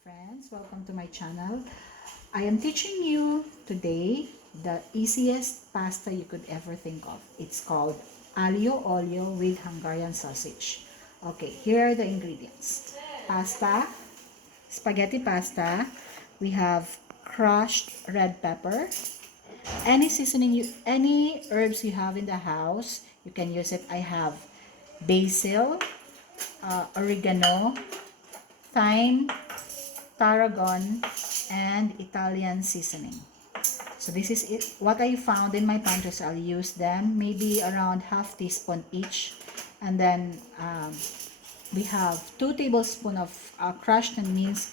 Friends, welcome to my channel. I am teaching you today the easiest pasta you could ever think of. It's called Aglio Olio with Hungarian sausage. Okay, here are the ingredients. Pasta, spaghetti pasta. We have crushed red pepper. Any seasoning, any herbs you have in the house, you can use it. I have basil, oregano, thyme, tarragon, and Italian seasoning. So this is it. What I found in my pantry, so I'll use them. Maybe around half teaspoon each. And then we have 2 tablespoons of crushed and minced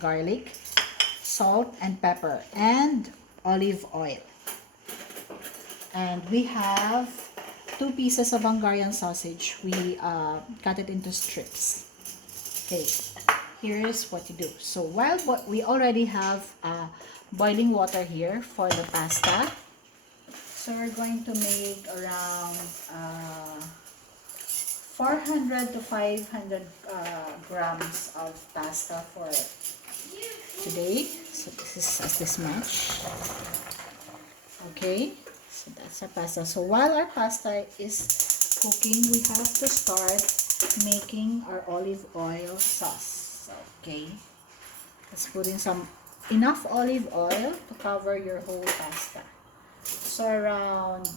garlic, salt and pepper, and olive oil. And we have 2 pieces of Hungarian sausage. We cut it into strips. Okay, here's what you do. So while we already have boiling water here for the pasta, so we're going to make around 400 to 500 grams of pasta for today. So this is this much. Okay, so that's our pasta. So while our pasta is cooking, we have to start making our olive oil sauce. Okay, let's put in enough olive oil to cover your whole pasta. So around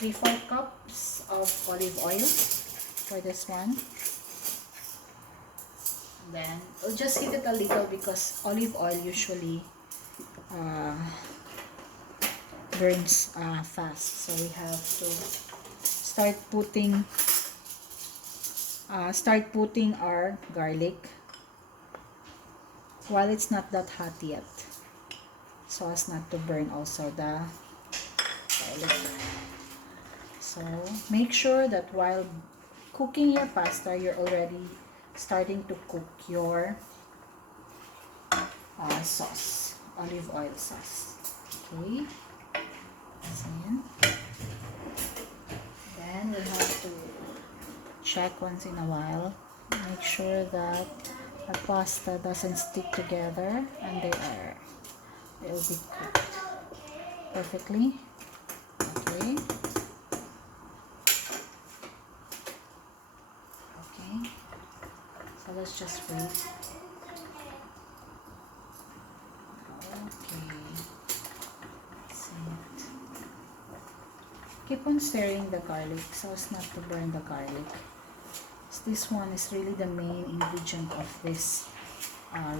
3-4 cups of olive oil for this one. And then we'll just heat it a little because olive oil usually burns fast. So we have to start putting our garlic while it's not that hot yet, so as not to burn also the garlic. So make sure that while cooking your pasta, you're already starting to cook your sauce, olive oil sauce. Okay, so then we have to check once in a while, make sure that the pasta doesn't stick together and they'll be cooked perfectly. Okay, so let's just wait. Okay, keep on stirring the garlic so as not to burn the garlic. This one is really the main ingredient of this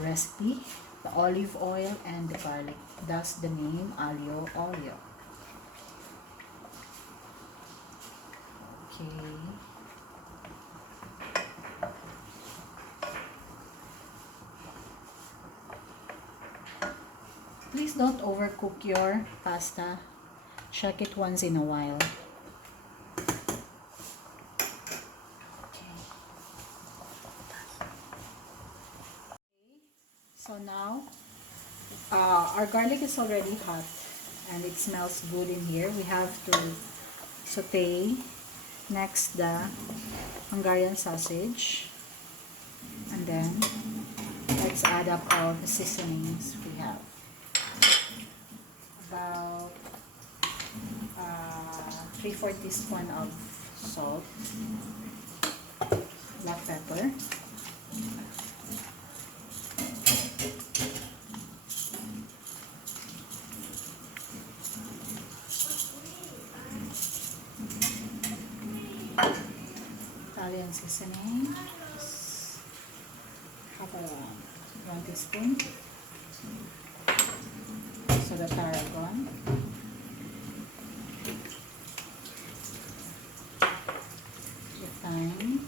recipe, the olive oil and the garlic. Thus the name Aglio Olio. Okay. Please don't overcook your pasta. Check it once in a while. So now, our garlic is already hot and it smells good in here. We have to saute next the Hungarian sausage, and then let's add up all the seasonings we have. About 3/4 teaspoon of salt, black pepper, Italian seasoning, half around 1 teaspoon. So the tarragon, the thyme,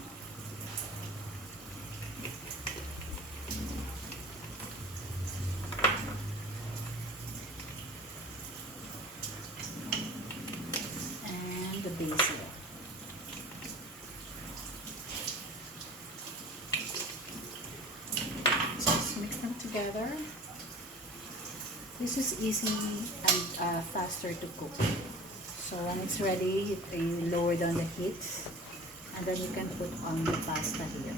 and the basil. Together. This is easy and faster to cook. So when it's ready, you lower down the heat and then you can put on the pasta here.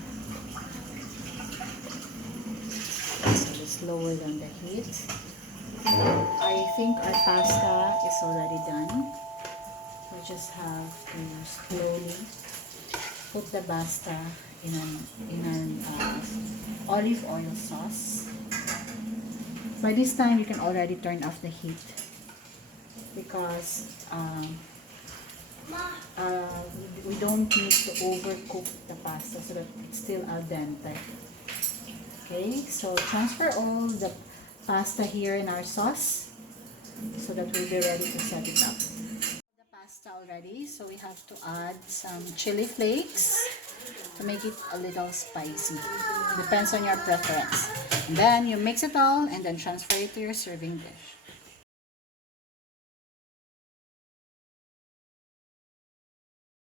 is lower than the heat. I think our pasta is already done. We just have to slowly put the pasta in an olive oil sauce. By this time, you can already turn off the heat because we don't need to overcook the pasta so that it's still al dente. Okay, so transfer all the pasta here in our sauce so that we'll be ready to set it up. The pasta already, so we have to add some chili flakes to make it a little spicy. Depends on your preference. And then you mix it all and then transfer it to your serving dish.